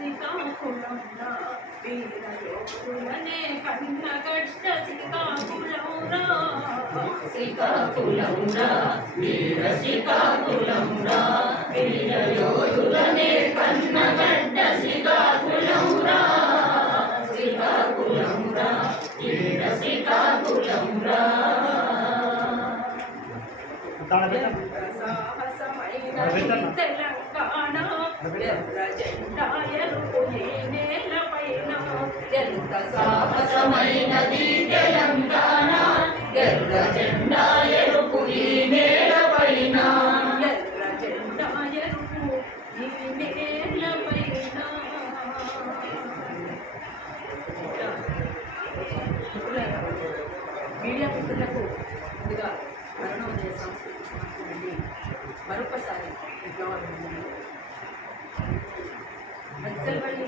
శ్రీకాకుళంరా వీరయోధులనే కన్న కష్ట శ్రీకాకుళంరా శ్రీకాకుళంరా వీర శ్రీకాకుళంరా వీరయోధులనే కన్న గడ్డ శ్రీకాకుళంరా శ్రీకాకుళంరా వీర శ్రీకాకుళంరా తెలంగాణ ఎర్ర జెండా ఎరుపు నేల పైన ఎంత సాహసమైనది తెలంగాణ ఎర్ర జెండా ఎరుపు ఈ నేల పైన ఎర్ర జెండా ఎరుపు ఈ నేల పైన మీడియా మిత్రులకు ముందుగా అరుణోదయ సంస్కృతి నుండి మరొకసారి విప్లవాభినందనలు. నక్సల్బరీ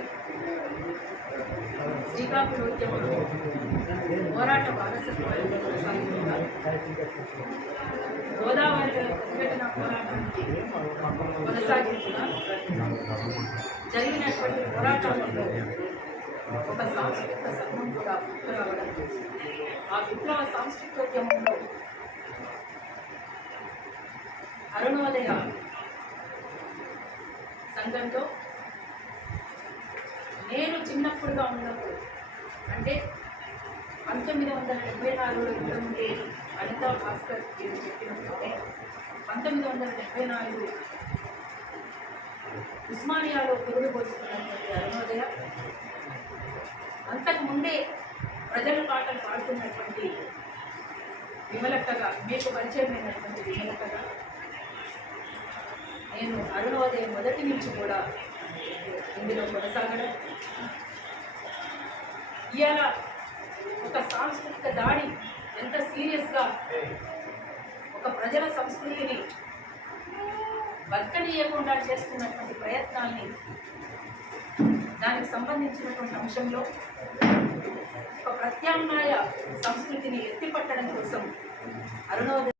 శ్రీకాకుళోద్యమంలో పోరాట వారసత్వాన్ని కొనసాగుతున్నారు. గోదావరి ప్రతిఘటన పోరాటానికి కొనసాగుతున్నారు. జరిగినటువంటి పోరాటాలలో ఒక సాంస్కృతిక సంఘం కూడా పుట్టుకురావడం, ఆ విప్లవ సాంస్కృతికోద్యమంలో అరుణోదయ సంఘంలో నేను చిన్నప్పుడుగా ఉన్నప్పుడు అంటే 1974లో ఇంతకుముందే అనితా భాస్కర్ నేను చెప్పినప్పుడే 1974 ఉస్మానియాలో పురుడు పోసుకున్నటువంటి అరుణోదయ అంతకుముందే ప్రజల పాటలు పాడుతున్నటువంటి విమలక్కగా మీకు పరిచయమైనటువంటి విమలక్కగా నేను అరుణోదయం మొదటి నుంచి కూడా ఇందులో కొనసాగడం, ఇవాళ ఒక సాంస్కృతిక దాడి ఎంత సీరియస్గా ఒక ప్రజల సంస్కృతిని బతకనీయకుండా చేస్తున్నటువంటి ప్రయత్నాల్ని దానికి సంబంధించినటువంటి అంశంలో ఒక ప్రత్యామ్నాయ సంస్కృతిని ఎత్తిపట్టడం కోసం అరుణోదయ